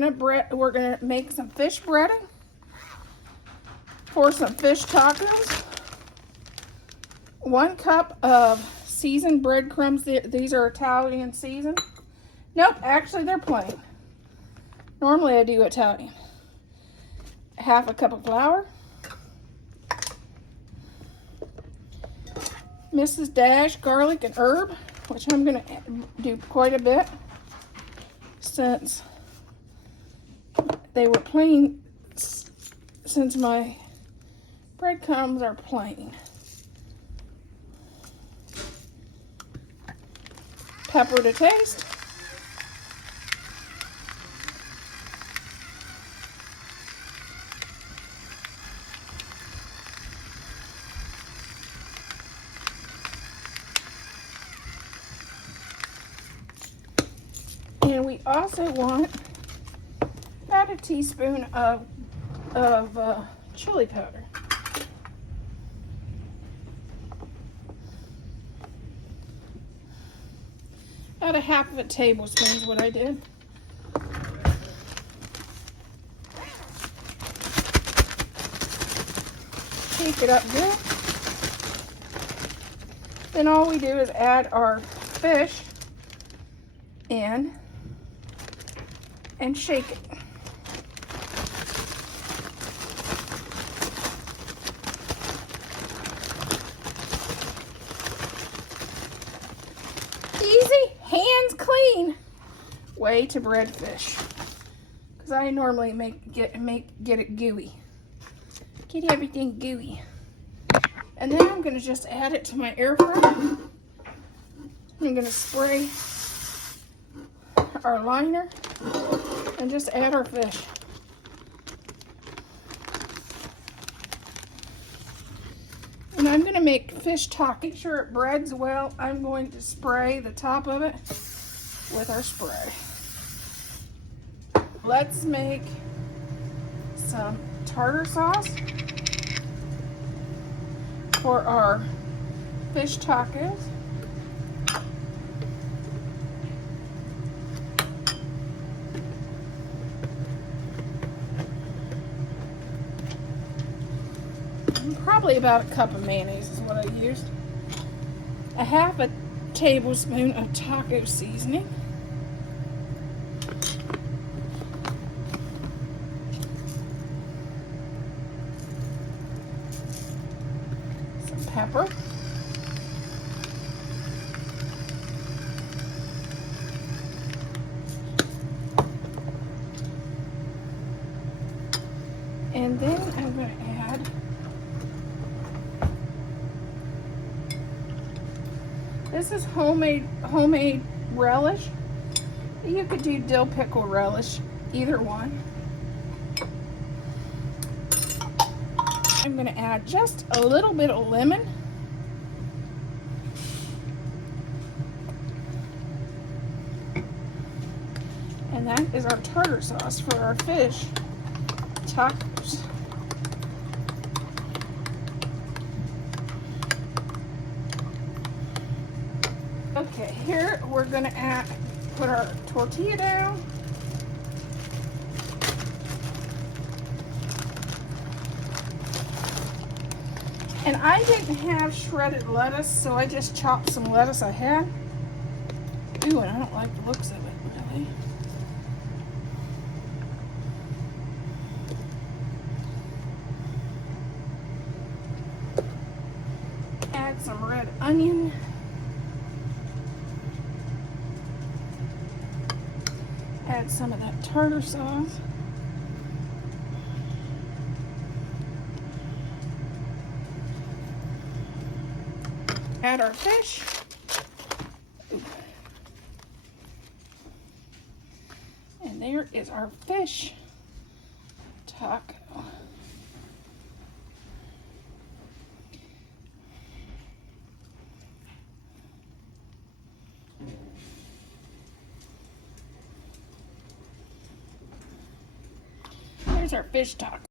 We're gonna make some fish breading for some fish tacos. 1 cup of seasoned breadcrumbs. These are Italian seasoned. Nope, actually they're plain. Normally I do Italian. 1/2 cup of flour. Mrs. Dash garlic and herb, which I'm gonna do quite a bit since they were plain, since my breadcrumbs are plain. Pepper to taste. And we also want about a teaspoon of chili powder. About a 1/2 tablespoon is what I did. Shake it up good. Then all we do is add our fish in and shake it. Easy, hands clean way to bread fish. Because I normally get it gooey. Get everything gooey. And then I'm gonna just add it to my air fryer. I'm gonna spray our liner and just add our fish. And I'm gonna make fish tacos. Make sure it breads well. I'm going to spray the top of it with our spray. Let's make some tartar sauce for our fish tacos. Probably about a cup of mayonnaise is what I used. 1/2 tablespoon of taco seasoning. Some pepper. And then I'm going to add this is homemade relish. You could do dill pickle relish, either one. I'm going to add just a little bit of lemon. And that is our tartar sauce for our fish tacos. Okay, here we're gonna put our tortilla down. And I didn't have shredded lettuce, so I just chopped some lettuce I had. Ooh, and I don't like the looks of it, really. Add some red onion. Add some of that tartar sauce. Add our fish. And there is our fish taco. There's our fish taco.